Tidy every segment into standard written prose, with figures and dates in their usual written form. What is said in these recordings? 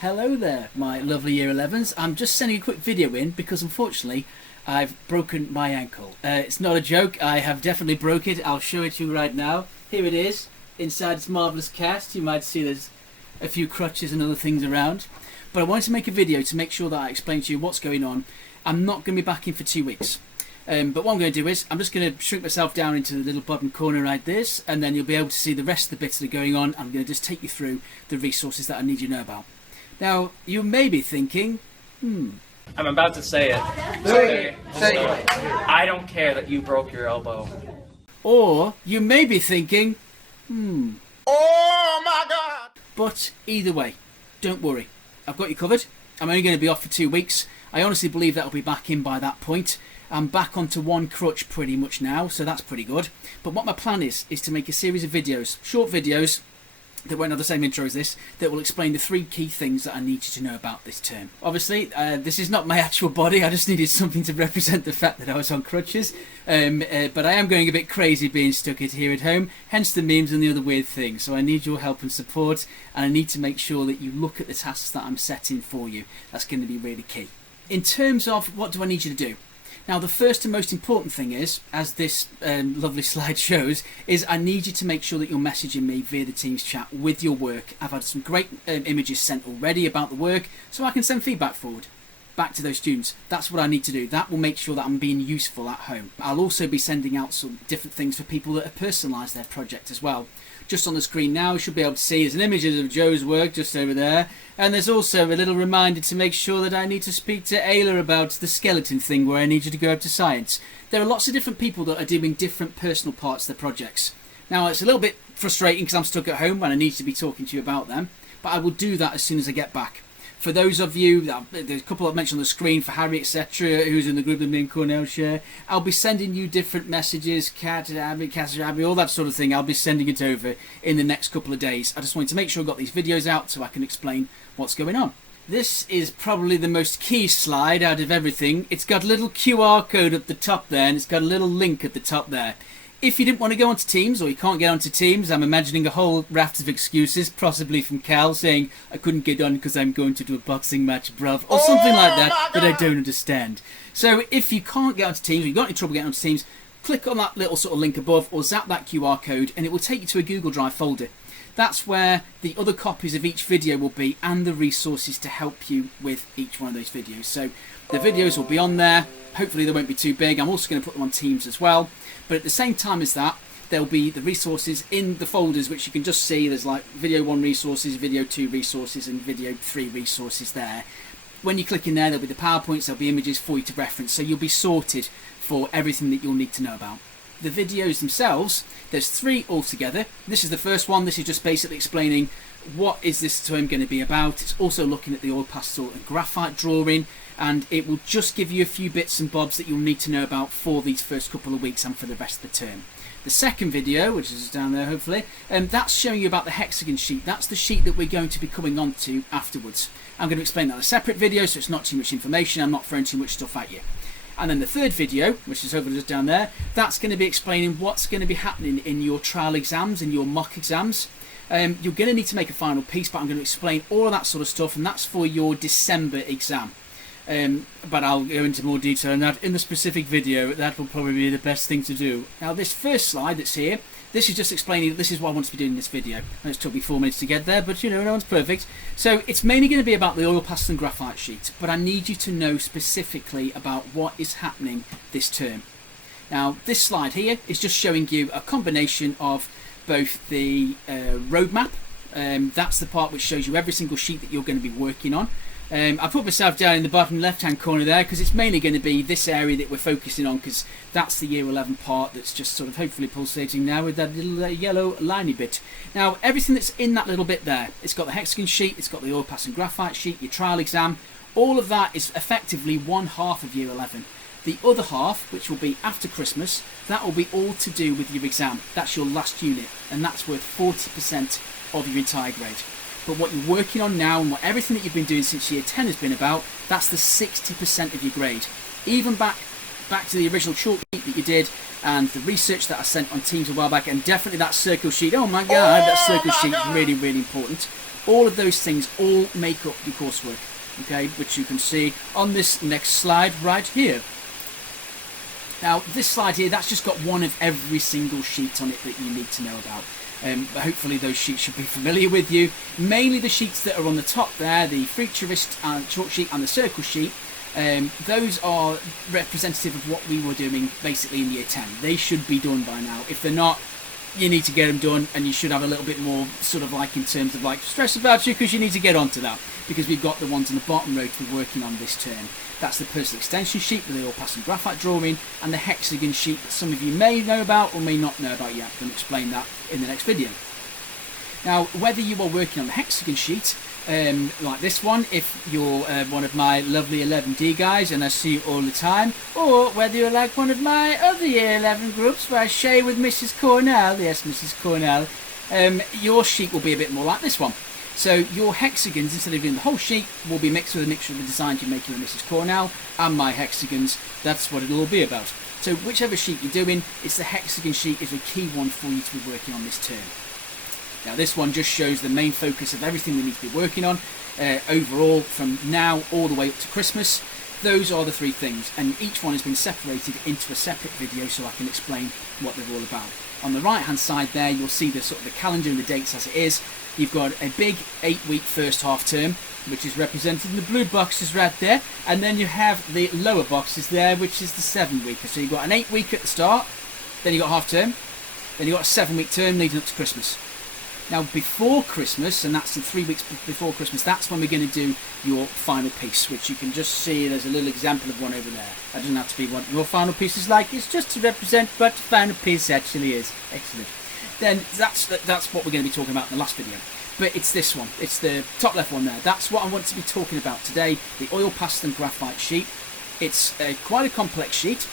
Hello there, my lovely Year 11s. I'm just sending a quick video in because unfortunately I've broken my ankle. It's not a joke, I have definitely broke it. I'll show it to you right now. Here it is, inside its marvellous cast. You might see there's a few crutches and other things around. But I wanted to make a video to make sure that I explain to you what's going on. I'm not going to be back in for 2 weeks. But what I'm going to do is, I'm just going to shrink myself down into the little bottom corner like this, and then you'll be able to see the rest of the bits that are going on. I'm going to just take you through the resources that I need you to know about. Now, you may be thinking, I'm about to say it. Say it. I don't care that you broke your elbow. or you may be thinking, Oh my God! But either way, don't worry. I've got you covered. I'm only going to be off for 2 weeks. I honestly believe that I'll be back in by that point. I'm back onto one crutch pretty much now, so that's pretty good. But what my plan is to make a series of videos, short videos, that won't have the same intro as this, that will explain the 3 key things that I need you to know about this term. Obviously, this is not my actual body. I just needed something to represent the fact that I was on crutches. But I am going a bit crazy being stuck here at home, hence the memes and the other weird things. So I need your help and support, and I need to make sure that you look at the tasks that I'm setting for you. That's going to be really key. In terms of what do I need you to do? Now, the first and most important thing is, as this lovely slide shows, is I need you to make sure that you're messaging me via the Teams chat with your work. I've had some great images sent already about the work, so I can send feedback forward back to those students. That's what I need to do. That will make sure that I'm being useful at home. I'll also be sending out some different things for people that have personalised their project as well. Just on the screen now, you should be able to see there's an image of Joe's work just over there, and there's also a little reminder to make sure that I need to speak to Ayla about the skeleton thing where I need you to go up to science. There are lots of different people that are doing different personal parts of their projects. Now, it's a little bit frustrating because I'm stuck at home and I need to be talking to you about them, but I will do that as soon as I get back. For those of you, there's a couple I've mentioned on the screen, for Harry, etc., who's in the group that me and Cornell share, I'll be sending you different messages, Cat, Abby, all that sort of thing. I'll be sending it over in the next couple of days. I just wanted to make sure I got these videos out so I can explain what's going on. This is probably the most key slide out of everything. It's got a little QR code at the top there, and it's got a little link at the top there. If you didn't want to go onto Teams, or you can't get onto Teams, I'm imagining a whole raft of excuses, possibly from Cal, saying, I couldn't get on because I'm going to do a boxing match, bruv, or something like that I don't understand. So if you can't get onto Teams, or you've got any trouble getting onto Teams, click on that little sort of link above, or zap that QR code, and it will take you to a Google Drive folder. That's where the other copies of each video will be, and the resources to help you with each one of those videos. So the videos will be on there. Hopefully they won't be too big. I'm also going to put them on Teams as well. But at the same time as that, there'll be the resources in the folders, which you can just see. There's like video 1 resources, video 2 resources, and video 3 resources there. When you click in there, there'll be the PowerPoints, there'll be images for you to reference. So you'll be sorted for everything that you'll need to know about. The videos themselves, there's 3 altogether. This is the first one. This is just basically explaining what is this term going to be about. It's also looking at the oil pastel and graphite drawing, and it will just give you a few bits and bobs that you'll need to know about for these first couple of weeks and for the rest of the term. The second video, which is down there hopefully, that's showing you about the hexagon sheet. That's the sheet that we're going to be coming on to afterwards. I'm going to explain that in a separate video, so it's not too much information. I'm not throwing too much stuff at you. And then the third video, which is hopefully just down there, that's going to be explaining what's going to be happening in your trial exams, in your mock exams. You're going to need to make a final piece, but I'm going to explain all of that sort of stuff, and that's for your December exam. But I'll go into more detail on that in the specific video. That will probably be the best thing to do. Now, this first slide that's here, this is just explaining this is what I want to be doing in this video. And it's took me 4 minutes to get there, but you know, no one's perfect. So it's mainly going to be about the oil pastel and graphite sheet, but I need you to know specifically about what is happening this term. Now, this slide here is just showing you a combination of both the roadmap. That's the part which shows you every single sheet that you're going to be working on. I put myself down in the bottom left hand corner there because it's mainly going to be this area that we're focusing on, because that's the Year 11 part that's just sort of hopefully pulsating now with that little yellow liney bit. Now, everything that's in that little bit there, it's got the hexagon sheet, it's got the oil pastel and graphite sheet, your trial exam, all of that is effectively one half of Year 11. The other half, which will be after Christmas, that will be all to do with your exam. That's your last unit, and that's worth 40% of your entire grade. But what you're working on now, and what everything that you've been doing since Year 10 has been about, that's the 60% of your grade. Even back to the original chalk sheet that you did, and the research that I sent on Teams a while back, and definitely that circle sheet. Oh my God, that circle sheet is really, really important. All of those things all make up your coursework, okay, which you can see on this next slide right here. Now this slide here, that's just got one of every single sheet on it that you need to know about. But hopefully those sheets should be familiar with you. Mainly the sheets that are on the top there, the futurist chalk sheet and the circle sheet. Those are representative of what we were doing basically in year 10. They should be done by now. If they're not, you need to get them done, and you should have a little bit more sort of like in terms of like stress about you, because you need to get onto that, because we've got the ones in the bottom row to be working on this term. That's the personal extension sheet with the all pastel graphite drawing, and the hexagon sheet that some of you may know about or may not know about yet. I'm going to explain that in the next video. Now, whether you are working on the hexagon sheet, like this one, if you're one of my lovely 11D guys and I see you all the time, or whether you're like one of my other year 11 groups where I share with Mrs. Cornell, yes, Mrs. Cornell, your sheet will be a bit more like this one. So your hexagons, instead of doing the whole sheet, will be mixed with a mixture of the designs you're making with Mrs. Cornell and my hexagons. That's what it'll all be about. So whichever sheet you're doing, it's the hexagon sheet is a key one for you to be working on this term. Now this one just shows the main focus of everything we need to be working on overall from now all the way up to Christmas. Those are the three things, and each one has been separated into a separate video so I can explain what they're all about. On the right hand side there, you'll see the sort of the calendar and the dates as it is. You've got a big 8-week first half term, which is represented in the blue boxes right there, and then you have the lower boxes there, which is the 7-weeker. So you've got an 8-week at the start, then you've got half term, then you've got a 7-week term leading up to Christmas. Now before Christmas, and that's in 3 weeks before Christmas, that's when we're going to do your final piece, which you can just see there's a little example of one over there. That doesn't have to be what your final piece is like, it's just to represent what the final piece actually is. Excellent. Then that's what we're going to be talking about in the last video. But it's this one, it's the top left one there. That's what I want to be talking about today, the oil pastel and graphite sheet. It's quite a complex sheet.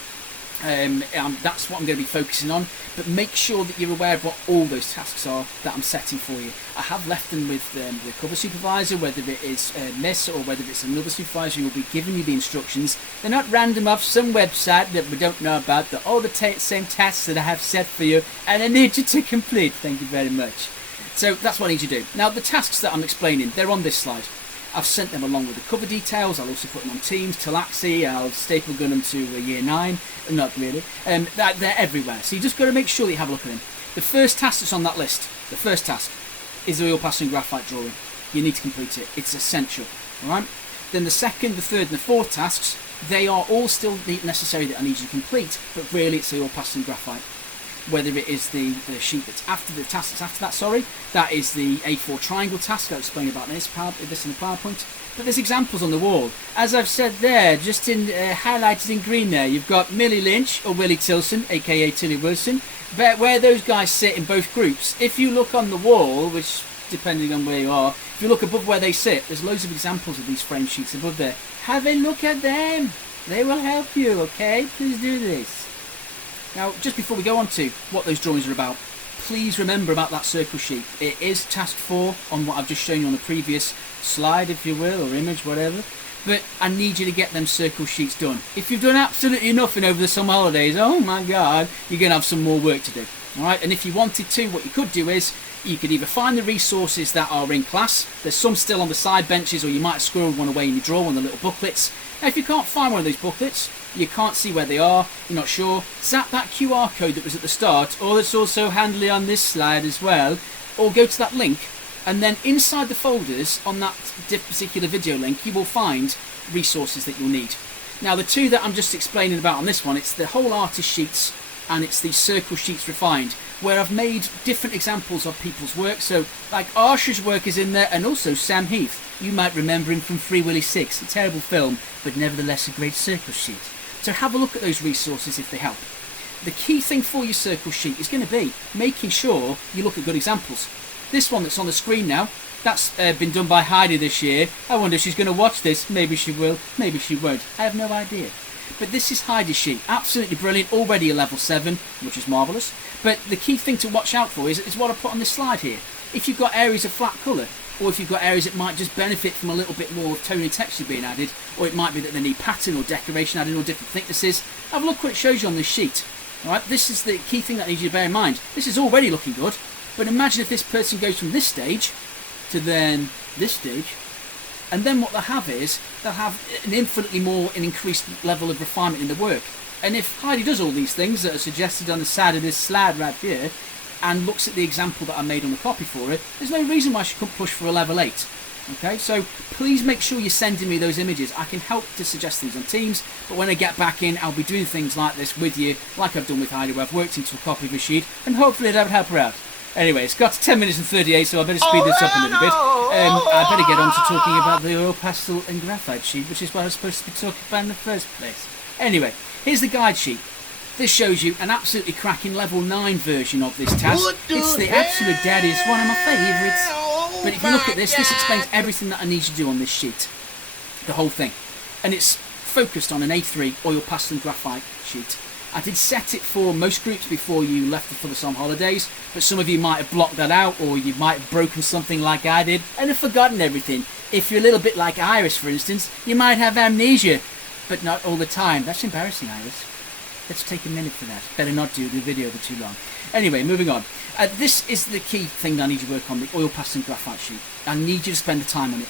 That's what I'm going to be focusing on, but make sure that you're aware of what all those tasks are that I'm setting for you. I have left them with the cover supervisor, whether it is Miss or whether it's another supervisor who will be giving you the instructions. They're not random off some website that we don't know about. They're all the same tasks that I have set for you and I need you to complete. Thank you very much. So that's what I need you to do. Now the tasks that I'm explaining, they're on this slide. I've sent them along with the cover details. I'll also put them on Teams, Talaxi, I'll staple gun them to year 9. Not really. They're everywhere. So you just got to make sure that you have a look at them. The first task that's on that list, the first task, is the oil pastel and graphite drawing. You need to complete it. It's essential. Alright? Then the second, the third and the fourth tasks, they are all still necessary that I need you to complete, but really it's the oil pastel and graphite. Whether it is the sheet that's after the task that's after that, sorry, that is the A4 triangle task. I'll explain about this in the PowerPoint. But there's examples on the wall. As I've said there, just in highlighted in green there, you've got Millie Lynch or Willie Tilson, aka Tilly Wilson, but where those guys sit in both groups. If you look on the wall, which depending on where you are, if you look above where they sit, there's loads of examples of these frame sheets above there. Have a look at them. They will help you, okay? Please do this. Now, just before we go on to what those drawings are about, please remember about that circle sheet. It is task 4 on what I've just shown you on the previous slide, if you will, or image, whatever. But I need you to get them circle sheets done. If you've done absolutely nothing over the summer holidays, oh my God, you're going to have some more work to do. Alright, and if you wanted to, what you could do is, you could either find the resources that are in class. There's some still on the side benches, or you might squirrel one away in your drawer, one of the little booklets. Now, if you can't find one of those booklets, you can't see where they are, you're not sure, zap that QR code that was at the start, or that's also handily on this slide as well, or go to that link, and then inside the folders on that particular video link, you will find resources that you'll need. Now, the two that I'm just explaining about on this one, it's the whole artist sheets and it's the circle sheets refined, where I've made different examples of people's work. So like Arsha's work is in there, and also Sam Heath. You might remember him from Free Willy 6, a terrible film, but nevertheless a great circle sheet. So have a look at those resources if they help. The key thing for your circle sheet is going to be making sure you look at good examples. This one that's on the screen now, that's been done by Heidi this year. I wonder if she's going to watch this. Maybe she will, maybe she won't. I have no idea. But this is Heidi's sheet. Absolutely brilliant. Already a level 7, which is marvellous. But the key thing to watch out for is what I put on this slide here. If you've got areas of flat colour, or if you've got areas that might just benefit from a little bit more tone and texture being added, or it might be that they need pattern or decoration added or different thicknesses, have a look what it shows you on this sheet. Alright, this is the key thing that I need you to bear in mind. This is already looking good, but imagine if this person goes from this stage to then this stage. And then what they'll have is, they'll have an infinitely more and increased level of refinement in the work. And if Heidi does all these things that are suggested on the side of this slide right here, and looks at the example that I made on the copy for it, there's no reason why she couldn't push for a level 8. Okay, so please make sure you're sending me those images. I can help to suggest things on Teams, but when I get back in, I'll be doing things like this with you, like I've done with Heidi, where I've worked into a copy of a sheet, and hopefully that would help her out. Anyway, it's got to 10 minutes and 38, so I better speed this up a little bit. I better get on to talking about the oil pastel and graphite sheet, which is what I was supposed to be talking about in the first place. Anyway, here's the guide sheet. This shows you an absolutely cracking level 9 version of this task. It's the absolute daddy, it's one of my favourites. But if you look at this explains everything that I need you to do on this sheet. The whole thing. And it's focused on an A3 oil pastel and graphite sheet. I did set it for most groups before you left for the summer holidays, but some of you might have blocked that out, or you might have broken something like I did, and have forgotten everything. If you're a little bit like Iris, for instance, you might have amnesia, but not all the time. That's embarrassing, Iris. Let's take a minute for that. Better not do the video for too long. Anyway, moving on. This is the key thing that I need you to work on, the oil pastel and graphite sheet. I need you to spend the time on it.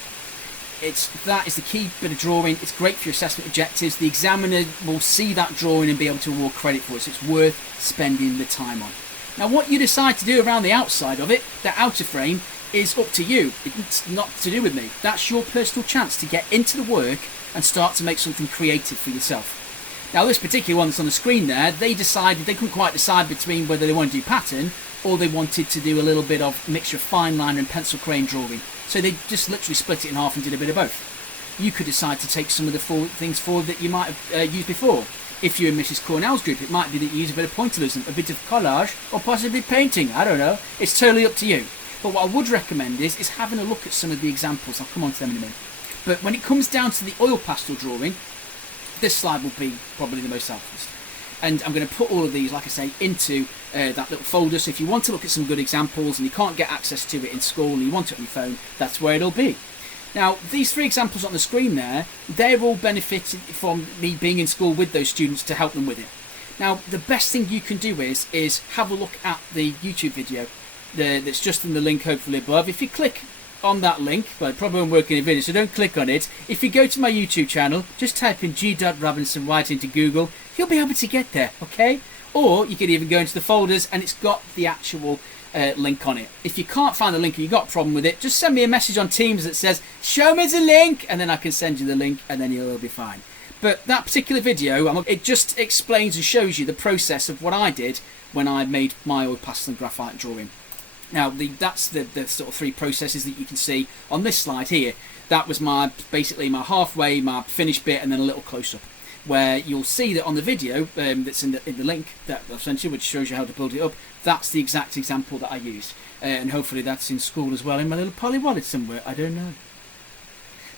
That is the key bit of drawing. It's great for your assessment objectives. The examiner will see that drawing and be able to award credit for it, so it's worth spending the time on. Now, what you decide to do around the outside of it, the outer frame, is up to you. It's not to do with me. That's your personal chance to get into the work and start to make something creative for yourself. Now, this particular one that's on the screen there, they couldn't quite decide between whether they wanted to do pattern or they wanted to do a little bit of mixture of fine liner and pencil crayon drawing. So they just literally split it in half and did a bit of both. You could decide to take some of the things forward that you might have used before. If you're in Mrs. Cornell's group, it might be that you use a bit of pointillism, a bit of collage, or possibly painting. I don't know. It's totally up to you. But what I would recommend is having a look at some of the examples. I'll come on to them in a minute. But when it comes down to the oil pastel drawing, this slide will be probably the most helpful. And I'm going to put all of these, like I say, into that little folder. So if you want to look at some good examples and you can't get access to it in school and you want it on your phone, that's where it'll be. Now, these 3 examples on the screen there, they're all benefiting from me being in school with those students to help them with it. Now, the best thing you can do is have a look at the YouTube video that's just in the link hopefully above. If you click on that link, well, it probably won't work in a video, so don't click on it. If you go to my YouTube channel, just type in G.Robinson right into Google, you'll be able to get there, okay? Or you could even go into the folders and it's got the actual link on it. If you can't find the link and you've got a problem with it, just send me a message on Teams that says, show me the link, and then I can send you the link and then you'll be fine. But that particular video, it just explains and shows you the process of what I did when I made my oil pastel and graphite drawing. Now, that's the sort of 3 processes that you can see on this slide here. That was basically my halfway, my finished bit, and then a little close-up, where you'll see that on the video that's in the link that I've sent you, which shows you how to build it up, that's the exact example that I used. And hopefully that's in school as well, in my little poly wallet somewhere, I don't know.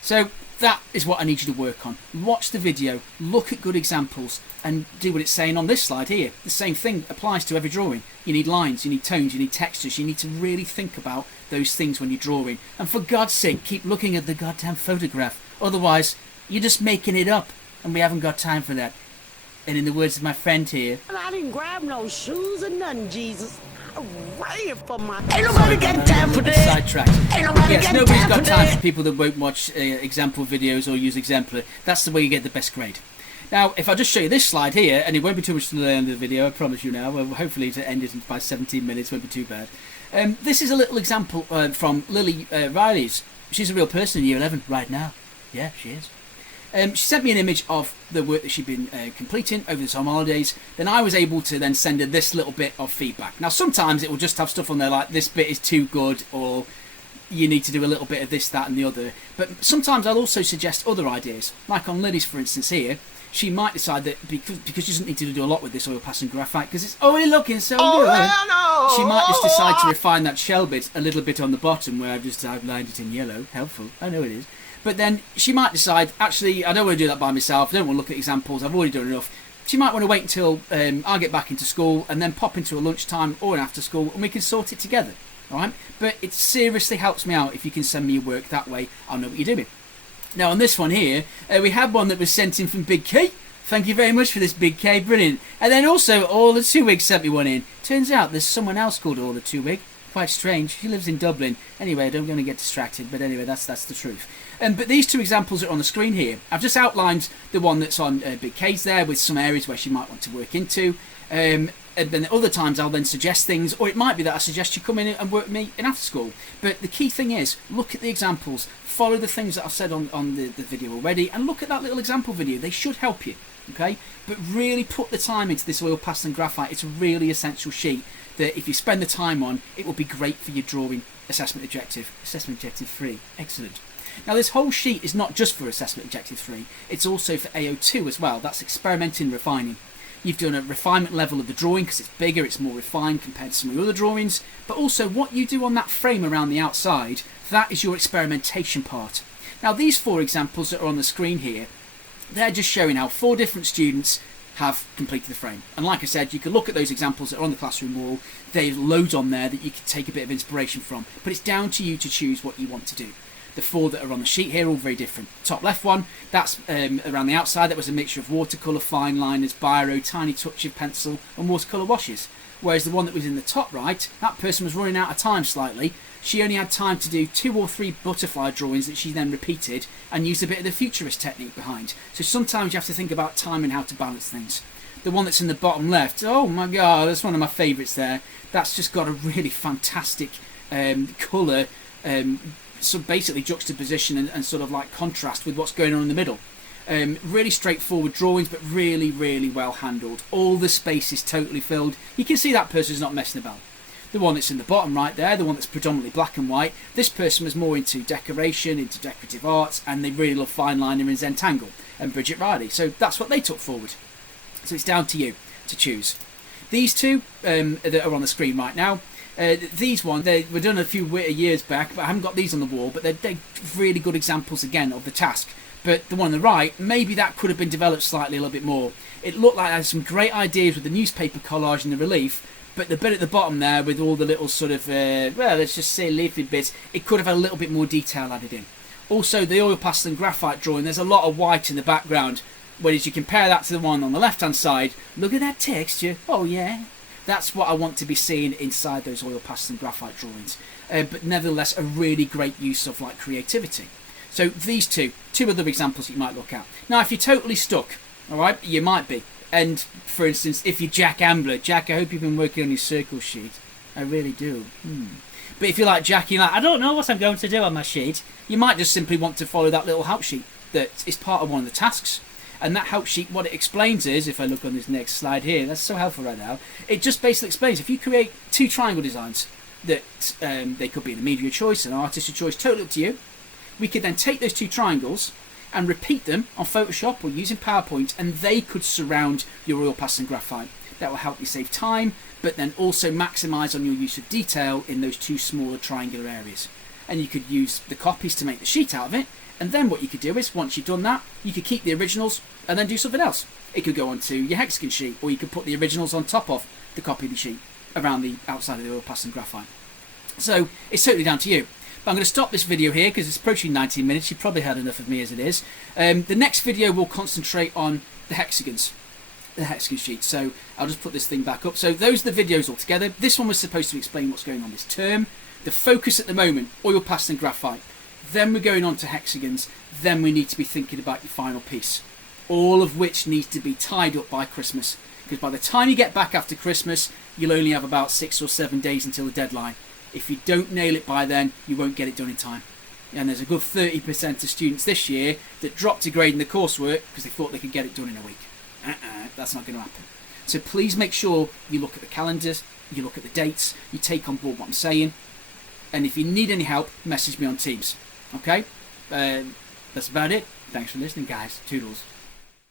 So that is what I need you to work on. Watch the video, look at good examples, and do what it's saying on this slide here. The same thing applies to every drawing. You need lines, you need tones, you need textures, you need to really think about those things when you're drawing. And for God's sake, keep looking at the goddamn photograph. Otherwise, you're just making it up, and we haven't got time for that. And in the words of my friend here, I didn't grab no shoes or nothing, Jesus. I ran for my... Ain't nobody got time for that. Sidetracked. Ain't nobody Yes, got nobody's time got for time that. for people that won't watch example videos or use Exemplar. That's the way you get the best grade. Now, if I just show you this slide here, and it won't be too much to the end of the video, I promise you now. Well, hopefully to end it by 17 minutes won't be too bad. This is a little example from Lily Riley's. She's a real person in Year 11 right now. Yeah, she is. She sent me an image of the work that she'd been completing over the summer holidays. Then I was able to then send her this little bit of feedback. Now, sometimes it will just have stuff on there like, this bit is too good, or you need to do a little bit of this, that, and the other. But sometimes I'll also suggest other ideas. Like on Lily's, for instance, here, she might decide that because she doesn't need to do a lot with this oil pastel and graphite, because it's already looking so good, she might just decide to refine that shell bit a little bit on the bottom where I've just outlined it in yellow. Helpful, I know it is. But then she might decide, actually, I don't want to do that by myself, I don't want to look at examples, I've already done enough. She might want to wait until I get back into school and then pop into a lunchtime or an after school and we can sort it together. Alright? But it seriously helps me out if you can send me your work that way, I'll know what you're doing. Now on this one here, we had one that was sent in from Big K. Thank you very much for this, Big K, brilliant. And then also, All the Two Wig sent me one in. Turns out there's someone else called All the Two Wig. quite strange. She lives in Dublin. Anyway, I don't want to get distracted, but anyway, that's the truth. But these two examples are on the screen here. I've just outlined the one that's on Big K's there with some areas where she might want to work into. And then other times I'll then suggest things, or it might be that I suggest you come in and work with me in after school. But the key thing is, look at the examples, follow the things that I've said on the video already, and look at that little example video. They should help you, okay? But really put the time into this oil pastel and graphite. It's a really essential sheet that if you spend the time on, it will be great for your drawing assessment objective. Assessment objective 3, excellent. Now this whole sheet is not just for assessment objective 3, it's also for AO2 as well. That's experimenting and refining. You've done a refinement level of the drawing because it's bigger, it's more refined compared to some of your other drawings, but also what you do on that frame around the outside, that is your experimentation part. Now these 4 examples that are on the screen here, they're just showing how 4 different students have completed the frame. And like I said, you can look at those examples that are on the classroom wall. There's loads on there that you can take a bit of inspiration from, but it's down to you to choose what you want to do. The 4 that are on the sheet here are all very different. Top left one, that's around the outside. That was a mixture of watercolour, fine liners, biro, tiny touch of pencil and watercolour washes. Whereas the one that was in the top right, that person was running out of time slightly. She only had time to do 2 or 3 butterfly drawings that she then repeated and used a bit of the futurist technique behind. So sometimes you have to think about time and how to balance things. The one that's in the bottom left, oh my god, that's one of my favourites there. That's just got a really fantastic colour, so basically juxtaposition and sort of like contrast with what's going on in the middle. Really straightforward drawings, but really, really well handled. All the space is totally filled. You can see that person's not messing about. The one that's in the bottom right there, the one that's predominantly black and white, this person was more into decoration, into decorative arts, and they really love fine liner and Zentangle and Bridget Riley. So that's what they took forward. So it's down to you to choose. These 2 that are on the screen right now, these ones, they were done a few years back, but I haven't got these on the wall, but they're really good examples again of the task. But the one on the right, maybe that could have been developed slightly a little bit more. It looked like it had some great ideas with the newspaper collage and the relief, but the bit at the bottom there with all the little sort of, well, let's just say leafy bits, it could have had a little bit more detail added in. Also, the oil pastel and graphite drawing, there's a lot of white in the background. Whereas you compare that to the one on the left-hand side, look at that texture, oh yeah. That's what I want to be seeing inside those oil pastel and graphite drawings. But nevertheless, a really great use of like creativity. So these 2 other examples that you might look at. Now, if you're totally stuck, all right, you might be. And for instance, if you're Jack Ambler, Jack, I hope you've been working on your circle sheet. I really do. But if you're like Jack, you're like, I don't know what I'm going to do on my sheet. You might just simply want to follow that little help sheet that is part of one of the tasks. And that help sheet, what it explains is, if I look on this next slide here, that's so helpful right now, it just basically explains, if you create 2 triangle designs, that they could be an media choice, an artist of choice, totally up to you. We could then take those 2 triangles and repeat them on Photoshop or using PowerPoint, and they could surround your oil pastel and graphite. That will help you save time, but then also maximise on your use of detail in those 2 smaller triangular areas. And you could use the copies to make the sheet out of it, and then what you could do is, once you've done that, you could keep the originals and then do something else. It could go onto your hexagon sheet, or you could put the originals on top of the copy of the sheet around the outside of the oil pastel and graphite. So it's totally down to you. But I'm going to stop this video here because it's approaching 19 minutes. You've probably had enough of me as it is. The next video will concentrate on the hexagons, the hexagon sheet. So I'll just put this thing back up. So those are the videos altogether. This one was supposed to explain what's going on this term. The focus at the moment, oil pastel and graphite. Then we're going on to hexagons. Then we need to be thinking about your final piece. All of which needs to be tied up by Christmas. Because by the time you get back after Christmas, you'll only have about 6 or 7 days until the deadline. If you don't nail it by then, you won't get it done in time. And there's a good 30% of students this year that dropped a grade in the coursework because they thought they could get it done in a week. That's not going to happen. So please make sure you look at the calendars, you look at the dates, you take on board what I'm saying. And if you need any help, message me on Teams. Okay? That's about it. Thanks for listening, guys. Toodles.